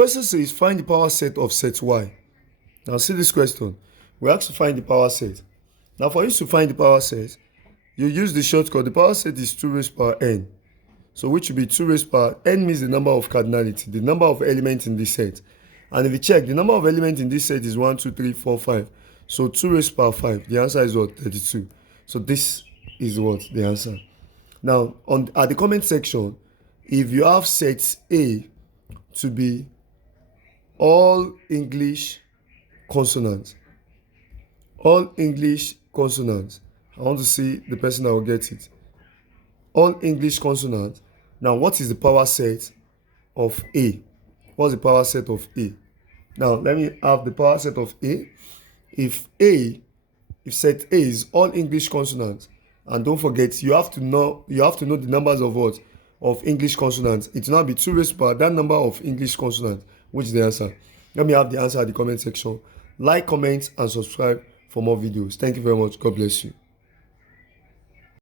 question says find the power set of set y. Now see this question. We have to find the power set. Now for you to find the power set, you use the shortcut. The power set is 2 raised power n. So which will be 2 raised power n means the number of cardinality, the number of elements in this set. And if you check, the number of elements in this set is 1, 2, 3, 4, 5. So 2 raised power 5. The answer is what? 32. So this is what? The answer. Now, at the comment section, if you have set A to be all English consonants, all English consonants, I want to see the person that will get it. All English consonants. Now, what is the power set of A? What's the power set of A? Now, let me have the power set of A. If set A is all English consonants, and don't forget, you have to know the numbers of what? Of English consonants. It will not be 2 raised power that number of English consonants, which is the answer. Let me have the answer at the comment section. Like, comment, and subscribe for more videos. Thank you very much. God bless you.